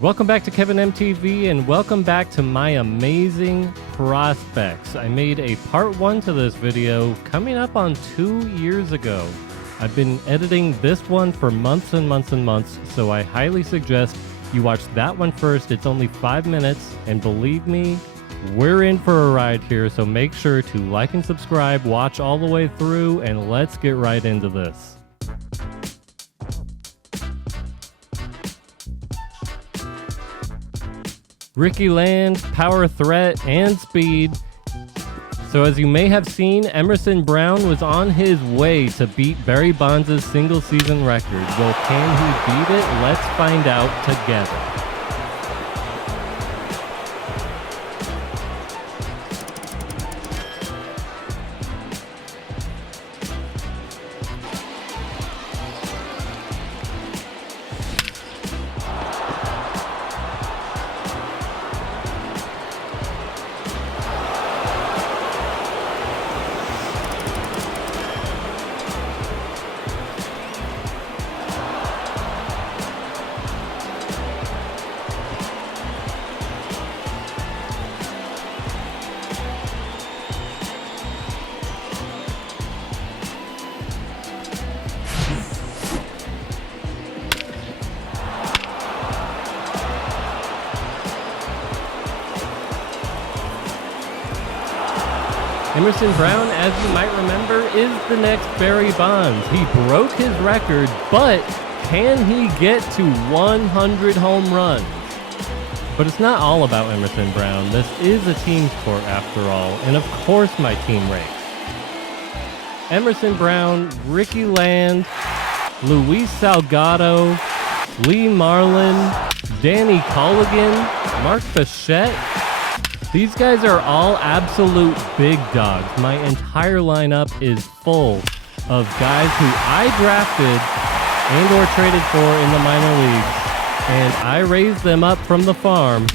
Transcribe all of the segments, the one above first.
Welcome back to KevinMtv and welcome back to my amazing prospects. I made a part 1 to this video coming up on 2 years ago. I've been editing this one for months and months and months, so I highly suggest you watch that one first. It's only 5 minutes, and believe me, we're in for a ride here, so make sure to like and subscribe, watch all the way through, and let's get right into this. Ricky Land, power, threat, and speed. So as you may have seen, Emerson Brown was on his way to beat Barry Bonds' single season record. Well, can he beat it? Let's find out together. Emerson Brown, as you might remember, is the next Barry Bonds. He broke his record, but can he get to 100 home runs? But it's not all about Emerson Brown. This is a team sport after all, and of course my team ranks. Emerson Brown, Ricky Land, Luis Salgado, Lee Marlin, Danny Colligan, Mark Bichette. These guys are all absolute big dogs. My entire lineup is full of guys who I drafted and or traded for in the minor leagues, and I raised them up from the farm.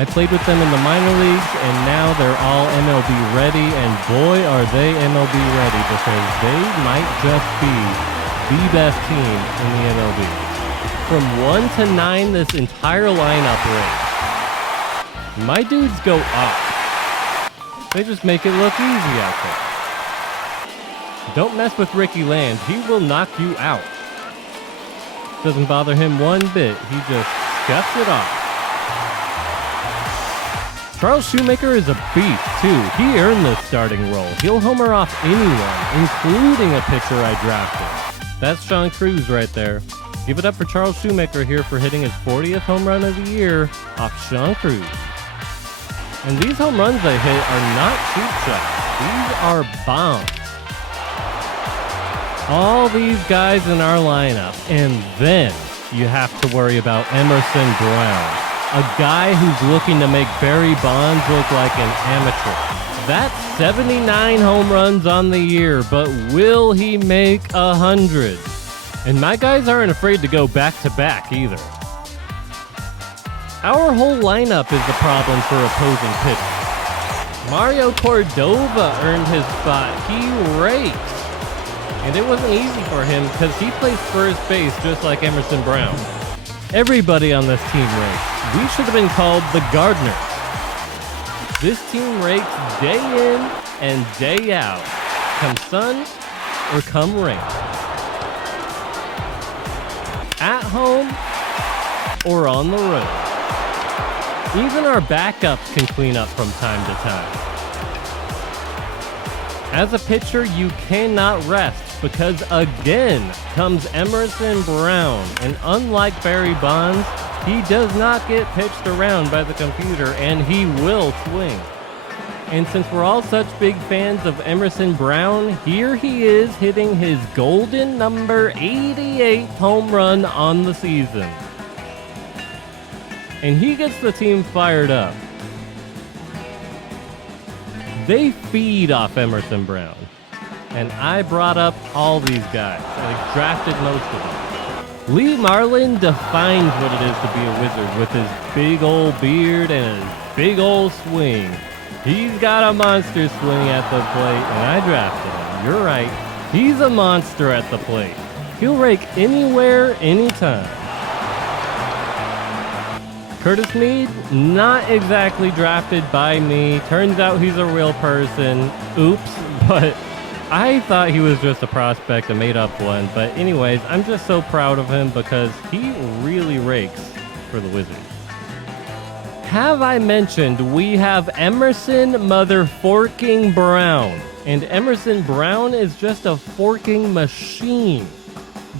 I played with them in the minor leagues, and now they're all MLB ready, and boy are they MLB ready, because they might just be the best team in the MLB. From 1 to 9, this entire lineup ranks. My dudes go up. They just make it look easy out there. Don't mess with Ricky Land. He will knock you out. Doesn't bother him one bit. He just scuffs it off. Charles Shoemaker is a beast, too. He earned this starting role. He'll homer off anyone, including a pitcher I drafted. That's Sean Cruz right there. Give it up for Charles Shoemaker here for hitting his 40th home run of the year off Sean Cruz. And these home runs they hit are not cheap shots. These are bombs. All these guys in our lineup. And then you have to worry about Emerson Brown, a guy who's looking to make Barry Bonds look like an amateur. That's 79 home runs on the year, but will he make 100? And my guys aren't afraid to go back-to-back either. Our whole lineup is the problem for opposing pitchers. Mario Cordova earned his spot. He rakes. And it wasn't easy for him because he plays first base just like Emerson Brown. Everybody on this team rakes. We should have been called the Gardeners. This team rakes day in and day out. Come sun or come rain. At home or on the road. Even our backups can clean up from time to time. As a pitcher, you cannot rest because again comes Emerson Brown. And unlike Barry Bonds, he does not get pitched around by the computer, and he will swing. And since we're all such big fans of Emerson Brown, here he is hitting his golden number 88th home run on the season. And he gets the team fired up. They feed off Emerson Brown. And I brought up all these guys. I drafted most of them. Lee Marlin defines what it is to be a wizard with his big old beard and his big old swing. He's got a monster swing at the plate, and I drafted him. You're right. He's a monster at the plate. He'll rake anywhere, anytime. Curtis Mead, not exactly drafted by me. Turns out he's a real person. Oops, but I thought he was just a prospect, a made-up one. But anyways, I'm just so proud of him because he really rakes for the Wizards. Have I mentioned we have Emerson motherforking Brown? And Emerson Brown is just a forking machine.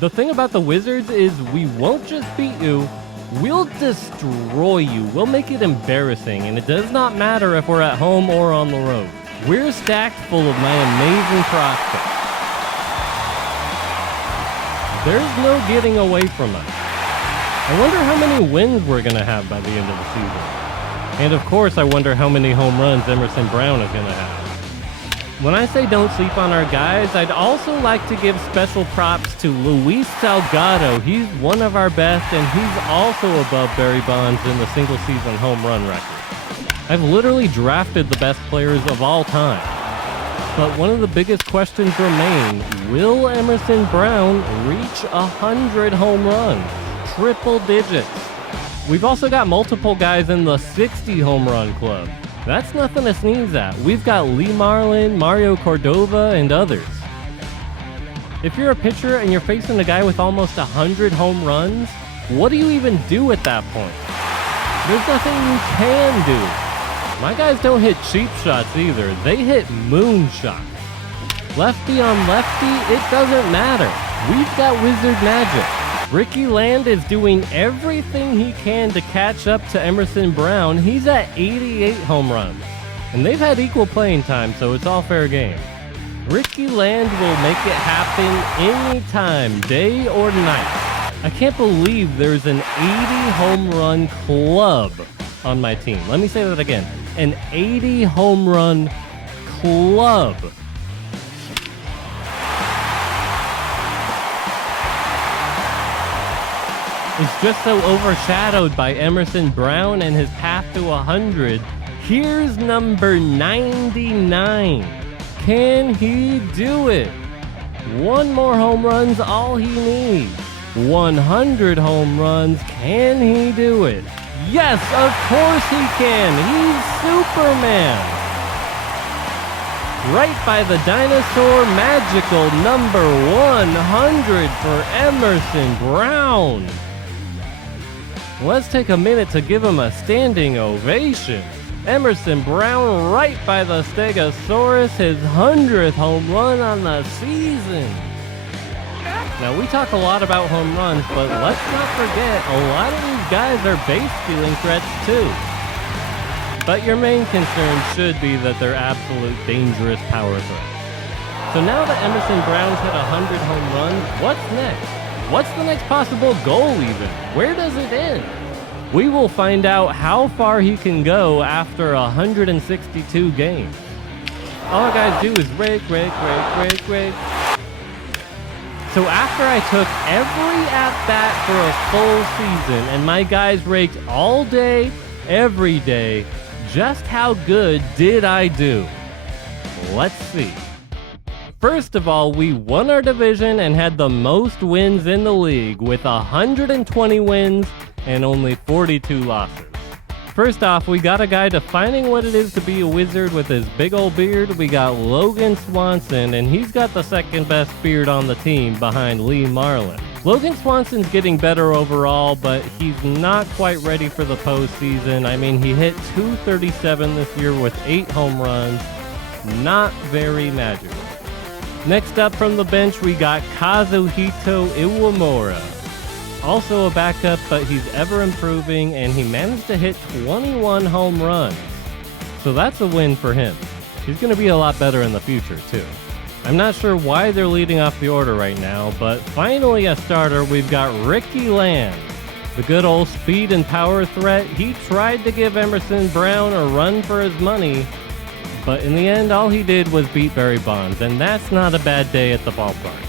The thing about the Wizards is we won't just beat you, we'll destroy you. We'll make it embarrassing, and it does not matter if we're at home or on the road. We're stacked full of my amazing prospects. There's no getting away from us. I wonder how many wins we're going to have by the end of the season. And of course, I wonder how many home runs Emerson Brown is going to have. When I say don't sleep on our guys, I'd also like to give special props to Luis Salgado. He's one of our best, and he's also above Barry Bonds in the single-season home run record. I've literally drafted the best players of all time. But one of the biggest questions remain, will Emerson Brown reach 100 home runs? Triple digits. We've also got multiple guys in the 60 home run club. That's nothing to sneeze at. We've got Lee Marlin, Mario Cordova, and others. If you're a pitcher and you're facing a guy with almost 100 home runs, what do you even do at that point? There's nothing you can do. My guys don't hit cheap shots either. They hit moon shots. Lefty on lefty, it doesn't matter. We've got wizard magic. Ricky Land is doing everything he can to catch up to Emerson Brown. He's at 88 home runs. And they've had equal playing time, so it's all fair game. Ricky Land will make it happen anytime, day or night. I can't believe there's an 80 home run club on my team. Let me say that again. An 80 home run club. It's just so overshadowed by Emerson Brown and his path to 100. Here's number 99. Can he do it? One more home run's all he needs. 100 home runs. Can he do it? Yes, of course he can. He's Superman. Right by the dinosaur, magical number 100 for Emerson Brown. Let's take a minute to give him a standing ovation. Emerson Brown right by the Stegosaurus, his 100th home run on the season. Now, we talk a lot about home runs, but let's not forget, a lot of these guys are base stealing threats too. But your main concern should be that they're absolute dangerous power threats. So now that Emerson Brown's hit 100 home runs, what's next? What's the next possible goal even? Where does it end? We will find out how far he can go after 162 games. All guys do is rake. So after I took every at-bat for a full season and my guys raked all day, every day, just how good did I do? Let's see. First of all, we won our division and had the most wins in the league with 120 wins and only 42 losses. First off, we got a guy defining what it is to be a wizard with his big old beard. We got Logan Swanson, and he's got the second best beard on the team behind Lee Marlin. Logan Swanson's getting better overall, but he's not quite ready for the postseason. I mean, he hit .237 this year with 8 home runs. Not very magical. Next up from the bench, we got Kazuhito Iwamura. Also a backup, but he's ever improving, and he managed to hit 21 home runs. So that's a win for him. He's going to be a lot better in the future, too. I'm not sure why they're leading off the order right now, but finally a starter, we've got Ricky Land. The good old speed and power threat. He tried to give Emerson Brown a run for his money, but in the end, all he did was beat Barry Bonds, and that's not a bad day at the ballpark.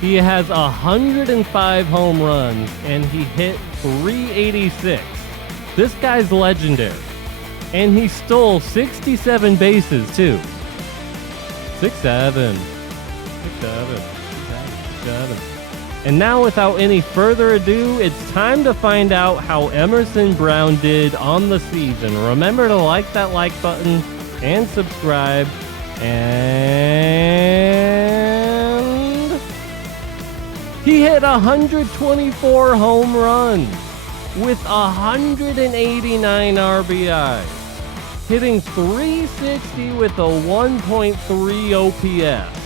He has 105 home runs, and he hit .386. This guy's legendary. And he stole 67 bases, too. 6-7. And now, without any further ado, it's time to find out how Emerson Brown did on the season. Remember to like that like button and subscribe. And he hit 124 home runs with 189 RBIs, hitting .360 with a 1.3 OPS.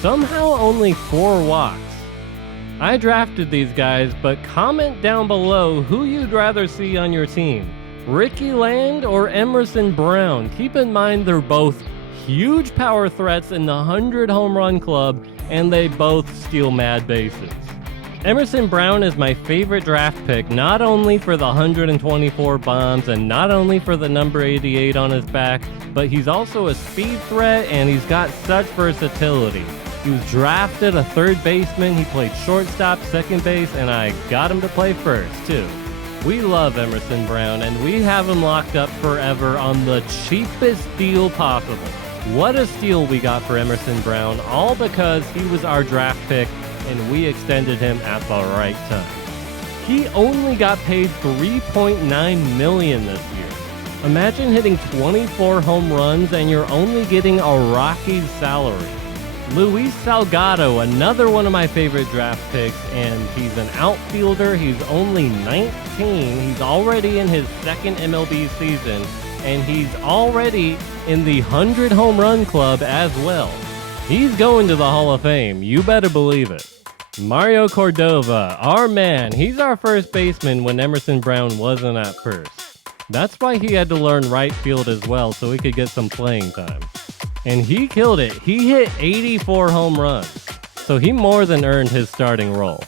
Somehow only 4 walks. I drafted these guys, but comment down below who you'd rather see on your team. Ricky Land or Emerson Brown. Keep in mind they're both huge power threats in the 100 home run club, and they both steal mad bases. Emerson Brown is my favorite draft pick, not only for the 124 bombs and not only for the number 88 on his back, but he's also a speed threat and he's got such versatility. He was drafted a third baseman, he played shortstop, second base, and I got him to play first, too. We love Emerson Brown, and we have him locked up forever on the cheapest deal possible. What a steal we got for Emerson Brown, all because he was our draft pick, and we extended him at the right time. He only got paid $3.9 million this year. Imagine hitting 24 home runs, and you're only getting a Rockies salary. Luis Salgado, another one of my favorite draft picks, and he's an outfielder. He's only 19. He's already in his second MLB season, and he's already in the 100 home run club as well. He's going to the Hall of Fame. You better believe it. Mario Cordova, our man. He's our first baseman when Emerson Brown wasn't at first. That's why he had to learn right field as well, so he could get some playing time. And he killed it. He hit 84 home runs, so he more than earned his starting role.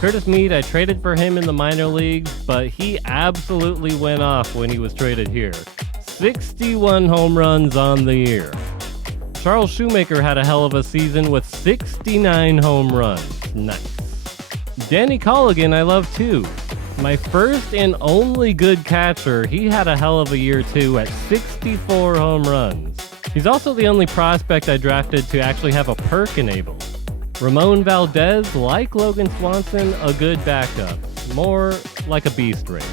Curtis Mead, I traded for him in the minor leagues, but he absolutely went off when he was traded here. 61 home runs on the year. Charles Shoemaker had a hell of a season with 69 home runs. Nice. Danny Colligan I love too. My first and only good catcher, he had a hell of a year too at 64 home runs. He's also the only prospect I drafted to actually have a perk enabled. Ramon Valdez, like Logan Swanson, a good backup. More like a beast race.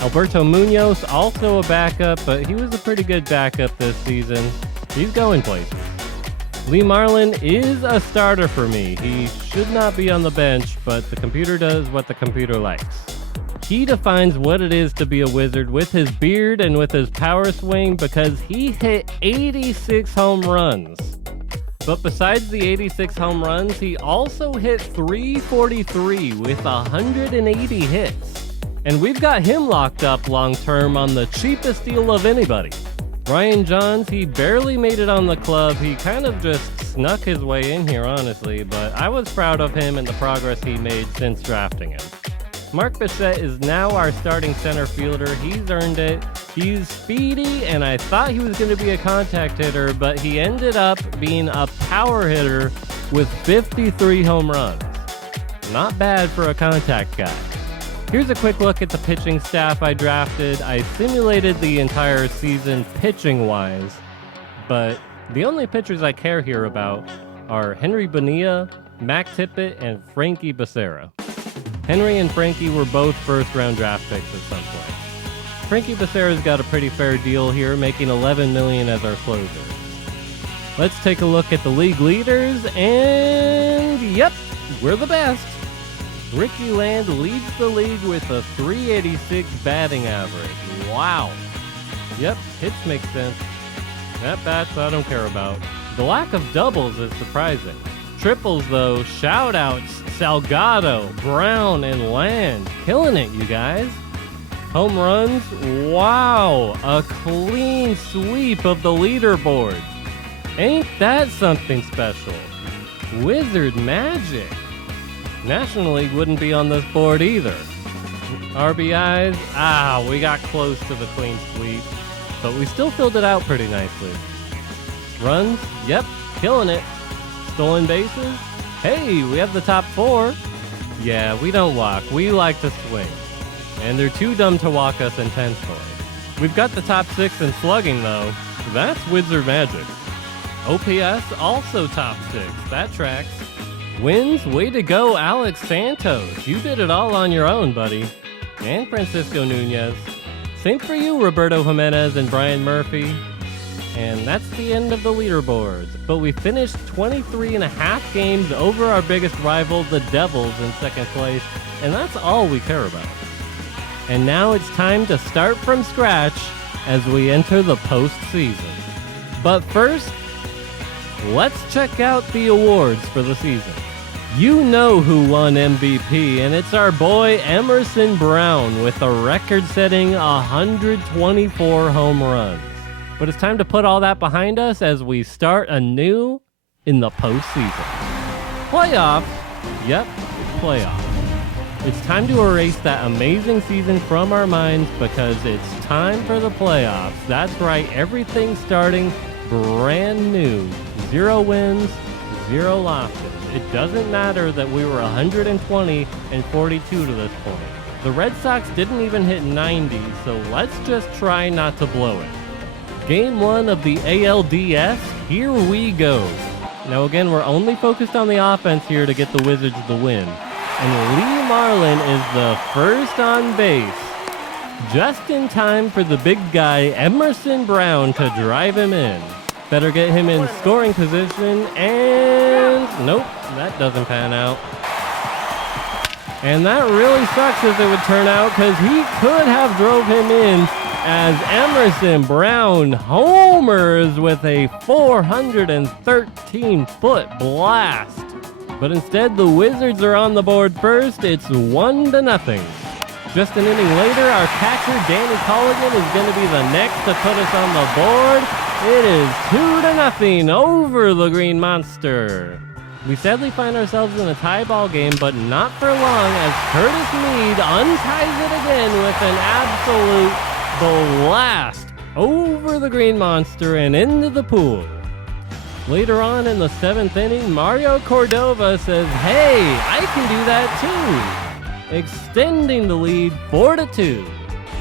Alberto Munoz, also a backup, but he was a pretty good backup this season. He's going places. Lee Marlin is a starter for me. He should not be on the bench, but the computer does what the computer likes. He defines what it is to be a wizard with his beard and with his power swing because he hit 86 home runs. But besides the 86 home runs, he also hit 343 with 180 hits. And we've got him locked up long-term on the cheapest deal of anybody. Ryan Johns, he barely made it on the club. He kind of just snuck his way in here, honestly, but I was proud of him and the progress he made since drafting him. Mark Bichette is now our starting center fielder. He's earned it. He's speedy, and I thought he was going to be a contact hitter, but he ended up being a power hitter with 53 home runs. Not bad for a contact guy. Here's a quick look at the pitching staff I drafted. I simulated the entire season pitching-wise, but the only pitchers I care here about are Henry Bonilla, Mac Tippett, and Frankie Becerra. Henry and Frankie were both first-round draft picks at some point. Frankie Becerra's got a pretty fair deal here, making $11 million as our closer. Let's take a look at the league leaders, and yep, we're the best. Ricky Land leads the league with a .386 batting average. Wow. Yep, hits make sense. At-bats I don't care about. The lack of doubles is surprising. Triples, though, shout-outs, Salgado, Brown, and Land. Killing it, you guys. Home runs, wow, a clean sweep of the leaderboard. Ain't that something special? Wizard magic. National League wouldn't be on this board either. RBIs, we got close to the clean sweep, but we still filled it out pretty nicely. Runs, yep, killing it. Stolen bases, hey, we have the top 4. Yeah, we don't walk, we like to swing. And they're too dumb to walk us intentionally. We've got the top 6 in slugging though. That's wizard magic. OPS, also top 6, that tracks. Wins? Way to go, Alex Santos. You did it all on your own, buddy. And Francisco Nunez. Same for you, Roberto Jimenez and Brian Murphy. And that's the end of the leaderboards. But we finished 23.5 games over our biggest rival, the Devils, in second place. And that's all we care about. And now it's time to start from scratch as we enter the postseason. But first, let's check out the awards for the season. You know who won MVP, and it's our boy Emerson Brown with a record-setting 124 home runs. But it's time to put all that behind us as we start anew in the postseason. Playoffs? Yep, playoffs. It's time to erase that amazing season from our minds because it's time for the playoffs. That's right, everything's starting brand new. 0 wins, 0 losses. It doesn't matter that we were 120 and 42 to this point. The Red Sox didn't even hit 90, so let's just try not to blow it. Game 1 of the ALDS, here we go. Now again, we're only focused on the offense here to get the Wizards the win. And Lee Marlin is the first on base. Just in time for the big guy, Emerson Brown, to drive him in. Better get him in scoring position, and nope, that doesn't pan out. And that really sucks as it would turn out because he could have drove him in as Emerson Brown homers with a 413-foot blast. But instead, the Wizards are on the board first. It's 1-0. Just an inning later, our catcher, Danny Colligan, is going to be the next to put us on the board. It is 2-0 over the Green Monster. We sadly find ourselves in a tie ball game, but not for long as Curtis Meade unties it again with an absolute blast over the Green Monster and into the pool. Later on in the 7th inning, Mario Cordova says, "Hey, I can do that too," extending the lead 4-2.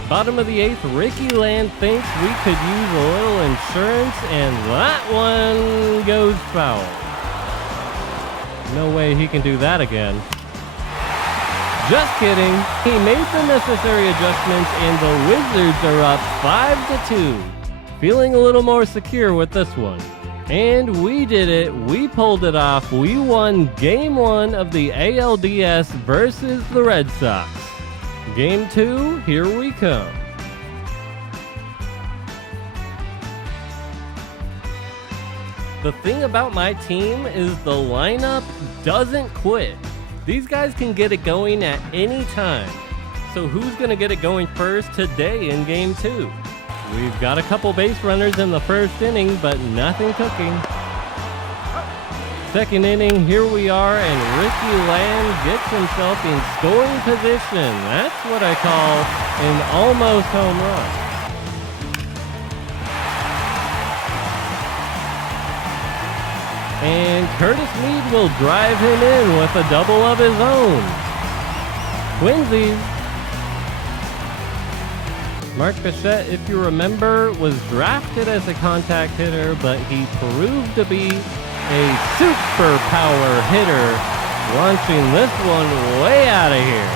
Bottom of the 8th, Ricky Land thinks we could use a little insurance, and that one goes foul. No way he can do that again. Just kidding. He made the necessary adjustments, and the Wizards are up 5-2. Feeling a little more secure with this one. And we did it. We pulled it off. We won Game 1 of the ALDS versus the Red Sox. Game 2, here we come. The thing about my team is the lineup doesn't quit. These guys can get it going at any time. So who's going to get it going first today in Game 2? We've got a couple base runners in the first inning, but nothing cooking. Second inning, here we are, and Ricky Land gets himself in scoring position. That's what I call an almost home run. And Curtis Meade will drive him in with a double of his own. Twinsies. Mark Bichette, if you remember, was drafted as a contact hitter, but he proved to be a superpower hitter, launching this one way out of here.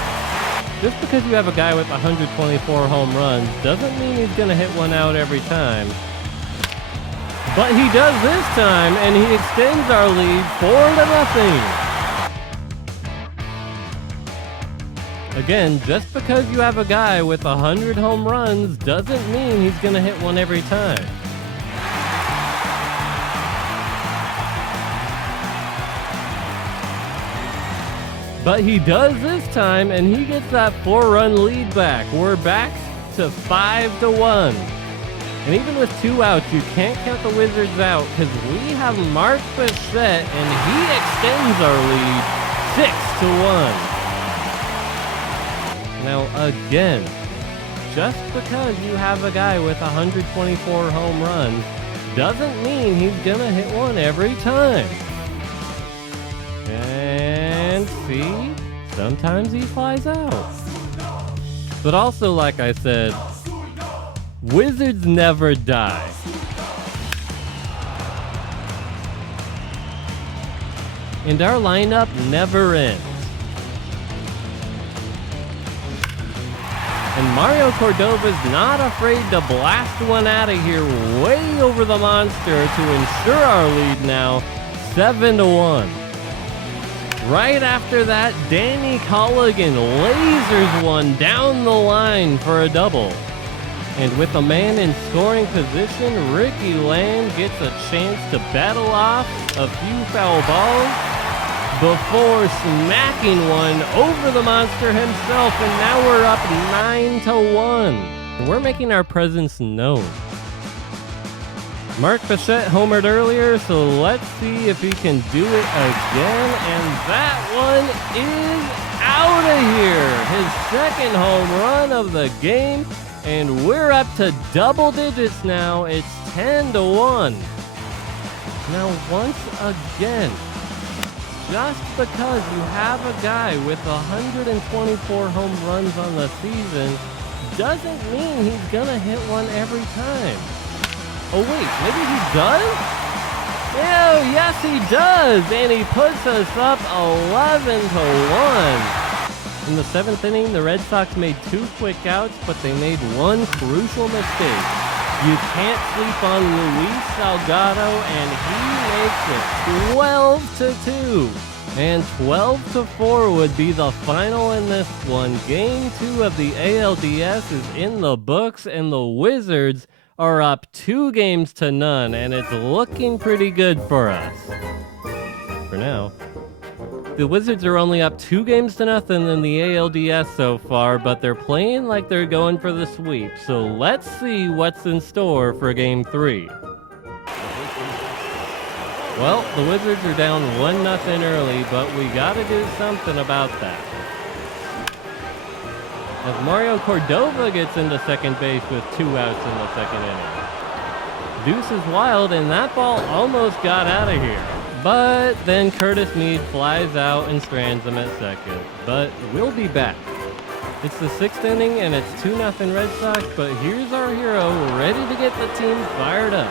Just because you have a guy with 124 home runs doesn't mean he's going to hit one out every time. But he does this time, and he extends our lead 4-0. Again, just because you have a guy with 100 home runs doesn't mean he's going to hit one every time. But he does this time, and he gets that 4-run lead back. We're back to 5-1. And even with 2 outs, you can't count the Wizards out because we have Mark Bichette, and he extends our lead 6-1. Now again, just because you have a guy with 124 home runs doesn't mean he's gonna hit one every time. And see, sometimes he flies out. But also, like I said, Wizards never die. And our lineup never ends. And Mario Cordova's not afraid to blast one out of here way over the monster to ensure our lead now 7-1. Right after that, Danny Colligan lasers one down the line for a double. And with a man in scoring position, Ricky Land gets a chance to battle off a few foul balls before smacking one over the monster himself, and now we're up 9-1. We're making our presence known. Mark Bichette homered earlier, so let's see if he can do it again, and that one is out of here. His second home run of the game, and we're up to double digits now. It's 10-1. Now once again, just because you have a guy with 124 home runs on the season doesn't mean he's gonna hit one every time. Oh wait, maybe he does? Oh yes he does, and he puts us up 11-1. In the 7th inning, the Red Sox made 2 quick outs, but they made one crucial mistake. You can't sleep on Luis Salgado, and he makes it 12-2. And 12-4 would be the final in this one. Game 2 of the ALDS is in the books, and the Wizards are up 2-0, and it's looking pretty good for us. For now. The Wizards are only up 2-0 in the ALDS so far, but they're playing like they're going for the sweep. So let's see what's in store for Game 3. Well, the Wizards are down 1-0 early, but we gotta do something about that. As Mario Cordova gets into second base with 2 outs in the 2nd inning. Deuce is wild, and that ball almost got out of here. But then Curtis Mead flies out and strands him at second. But we'll be back. It's the 6th inning and it's 2-0 Red Sox, but here's our hero ready to get the team fired up.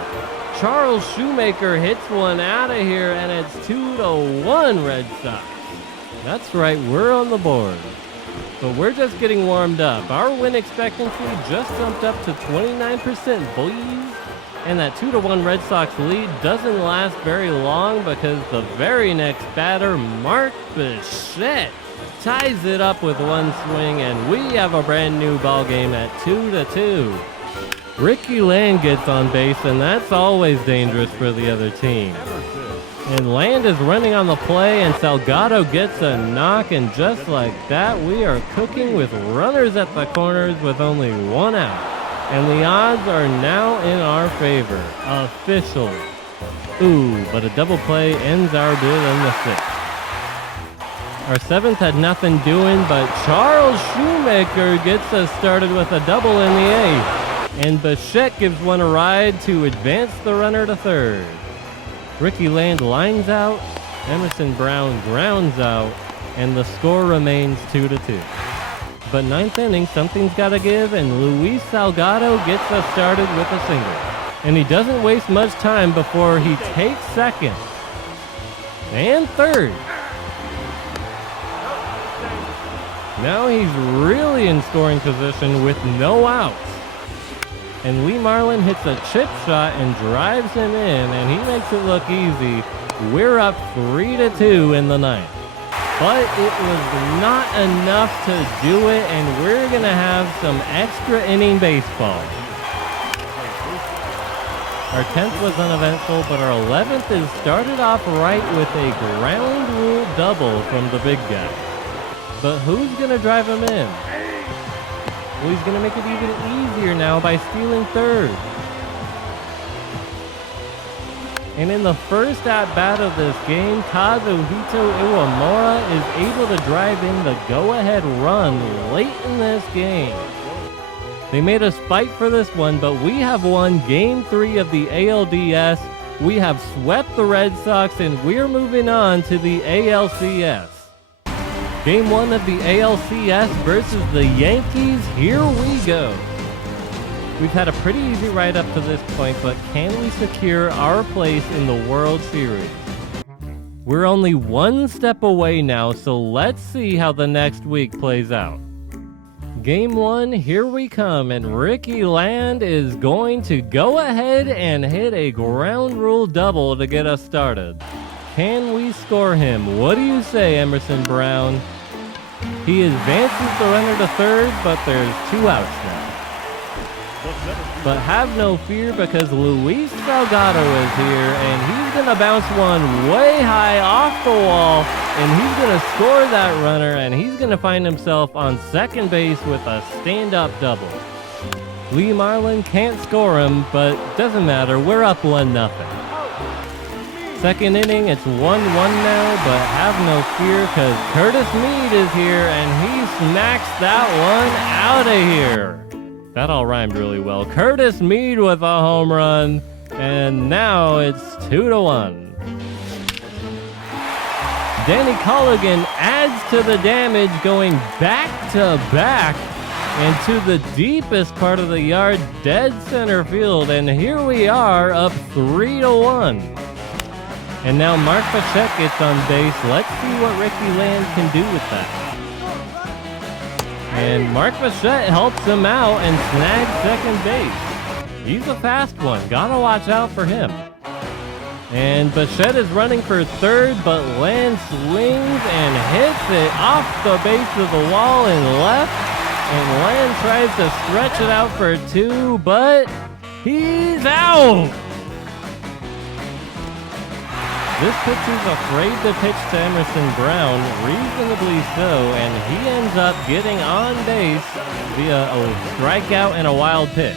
Charles Shoemaker hits one out of here, and it's 2-1 Red Sox. That's right, we're on the board. But we're just getting warmed up. Our win expectancy just jumped up to 29%, boys. And that 2-1 Red Sox lead doesn't last very long because the very next batter, Mark Bichette, ties it up with one swing, and we have a brand new ball game at 2-2. Ricky Land gets on base, and that's always dangerous for the other team. And Land is running on the play, and Salgado gets a knock, and just like that, we are cooking with runners at the corners with only 1 out. And the odds are now in our favor. Official. Ooh, but a double play ends our deal in the 6th. Our 7th had nothing doing, but Charles Shoemaker gets us started with a double in the 8th. And Bichette gives one a ride to advance the runner to 3rd. Ricky Land lines out, Emerson Brown grounds out, and the score remains 2-2. But 9th inning, something's got to give, and Luis Salgado gets us started with a single. And he doesn't waste much time before he takes second and 3rd. Now he's really in scoring position with no outs. And Lee Marlin hits a chip shot and drives him in, and he makes it look easy. We're up 3-2 in the 9th. But it was not enough to do it, and we're going to have some extra inning baseball. Our 10th was uneventful, but our 11th is started off right with a ground rule double from the big guy. But who's going to drive him in? Well, he's going to make it even easier now by stealing 3rd. And in the first at-bat of this game, Kazuhito Iwamura is able to drive in the go-ahead run late in this game. They made us fight for this one, but we have won Game 3 of the ALDS. We have swept the Red Sox, and we're moving on to the ALCS. Game 1 of the ALCS versus the Yankees. Here we go. We've had a pretty easy ride up to this point, but can we secure our place in the World Series? We're only one step away now, so let's see how the next week plays out. Game 1, here we come, and Ricky Land is going to go ahead and hit a ground rule double to get us started. Can we score him? What do you say, Emerson Brown? He advances the runner to third, but there's 2 outs now. But have no fear, because Luis Salgado is here, and he's going to bounce one way high off the wall, and he's going to score that runner, and he's going to find himself on second base with a stand-up double. Lee Marlin can't score him, but doesn't matter. We're up 1-0. Second inning, it's 1-1 now, but have no fear, because Curtis Mead is here, and he smacks that one out of here. That all rhymed really well. Curtis Mead with a home run, and now it's 2-1. Danny Colligan adds to the damage, going back to back and to the deepest part of the yard, dead center field, and here we are up 3-1. And now Mark Bichette gets on base. Let's see what Ricky Land can do with that. And Mark Bichette helps him out and snags second base. He's a fast one. Gotta watch out for him. And Bichette is running for third, but Land swings and hits it off the base of the wall and left. And Land tries to stretch it out for 2, but he's out. This pitcher's afraid to pitch to Emerson Brown, reasonably so, and he ends up getting on base via a strikeout and a wild pitch.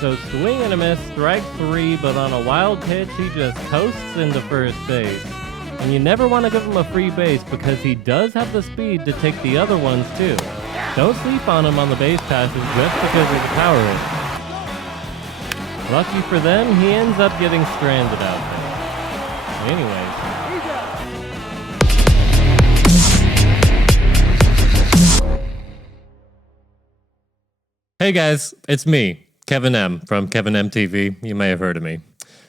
So swing and a miss, strike 3, but on a wild pitch, he just coasts into first base. And you never want to give him a free base because he does have the speed to take the other ones too. Don't sleep on him on the base passes just because of the power rating. Lucky for them, he ends up getting stranded out there. Anyways. Hey guys, it's me, Kevin M from KevinMtv. You may have heard of me.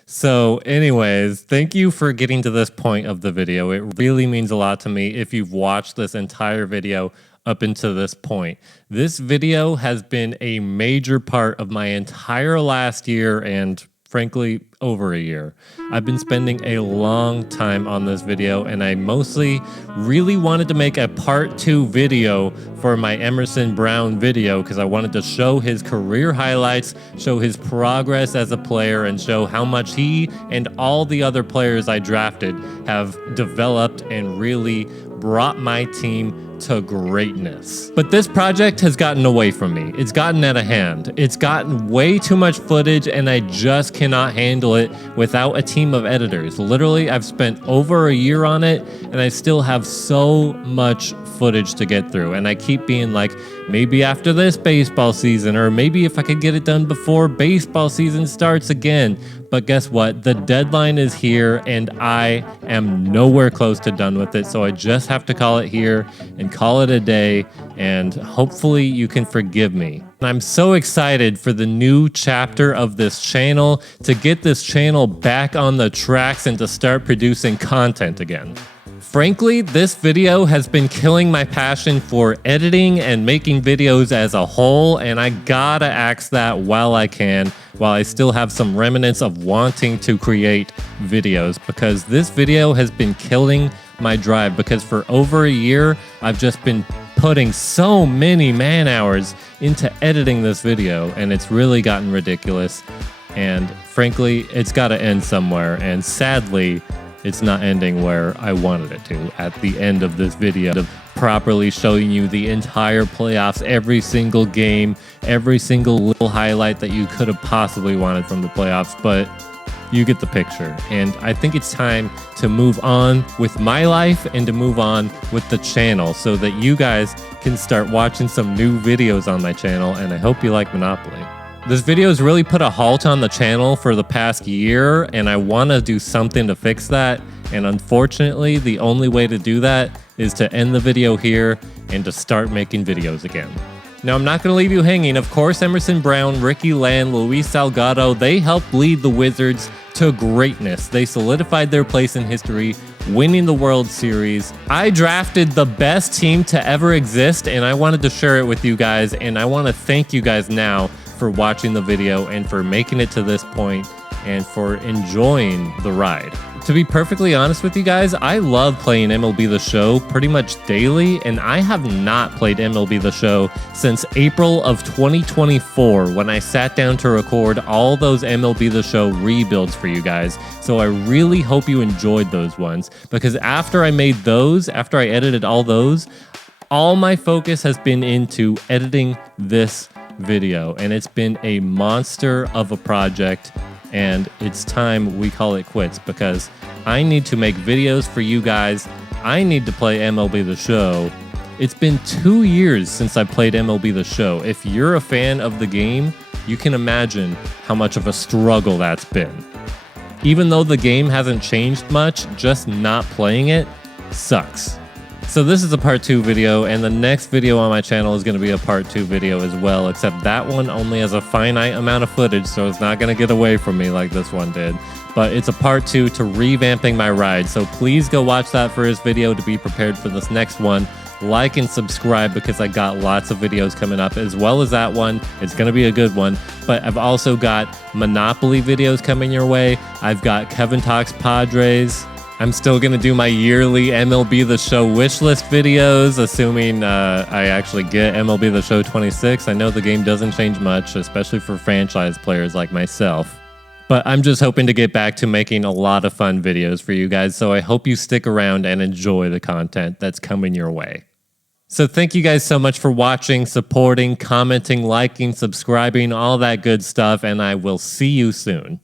So anyways, thank you for getting to this point of the video. It really means a lot to me if you've watched this entire video up until this point. This video has been a major part of my entire last year and frankly, over a year. I've been spending a long time on this video, and I mostly really wanted to make a part 2 video for my Emerson Brown video because I wanted to show his career highlights, show his progress as a player, and show how much he and all the other players I drafted have developed and really brought my team to greatness. But this project has gotten away from me. It's gotten out of hand. It's gotten way too much footage, and I just cannot handle it without a team of editors. Literally, I've spent over a year on it, and I still have so much footage to get through. And I keep being like, maybe after this baseball season, or maybe if I could get it done before baseball season starts again. But guess what? The deadline is here, and I am nowhere close to done with it. So I just have to call it here and call it a day, and hopefully you can forgive me. I'm so excited for the new chapter of this channel, to get this channel back on the tracks and to start producing content again. Frankly, this video has been killing my passion for editing and making videos as a whole, and I gotta axe that while I can, while I still have some remnants of wanting to create videos, because this video has been killing my drive, because for over a year, I've just been putting so many man hours into editing this video, and it's really gotten ridiculous. And frankly, it's gotta end somewhere, and sadly, it's not ending where I wanted it to at the end of this video, of properly showing you the entire playoffs, every single game, every single little highlight that you could have possibly wanted from the playoffs, but you get the picture. And I think it's time to move on with my life and to move on with the channel so that you guys can start watching some new videos on my channel, and I hope you like Monopoly. This video has really put a halt on the channel for the past year, and I want to do something to fix that. And unfortunately, the only way to do that is to end the video here and to start making videos again. Now, I'm not going to leave you hanging. Of course, Emerson Brown, Ricky Land, Luis Salgado, they helped lead the Wizards to greatness. They solidified their place in history winning the World Series. I drafted the best team to ever exist, and I wanted to share it with you guys, and I want to thank you guys now for watching the video and for making it to this point and for enjoying the ride. To be perfectly honest with you guys, I love playing MLB The Show pretty much daily, and I have not played MLB The Show since April of 2024 when I sat down to record all those MLB The Show rebuilds for you guys. So I really hope you enjoyed those ones, because after I made those, after I edited all those, all my focus has been into editing this video, and it's been a monster of a project. And it's time we call it quits, because I need to make videos for you guys. I need to play MLB The Show. It's been 2 years since I played MLB The Show. If you're a fan of the game, you can imagine how much of a struggle that's been. Even though the game hasn't changed much, just not playing it sucks. So this is a part 2 video, and the next video on my channel is going to be a part 2 video as well, except that one only has a finite amount of footage, so it's not going to get away from me like this one did. But it's a part 2 to revamping my ride, so please go watch that first video to be prepared for this next one. Like and subscribe, because I got lots of videos coming up as well as that one. It's going to be a good one, but I've also got Monopoly videos coming your way. I've got Kevin Talks Padres. I'm still going to do my yearly MLB The Show wishlist videos, assuming I actually get MLB The Show 26. I know the game doesn't change much, especially for franchise players like myself. But I'm just hoping to get back to making a lot of fun videos for you guys, so I hope you stick around and enjoy the content that's coming your way. So thank you guys so much for watching, supporting, commenting, liking, subscribing, all that good stuff, and I will see you soon.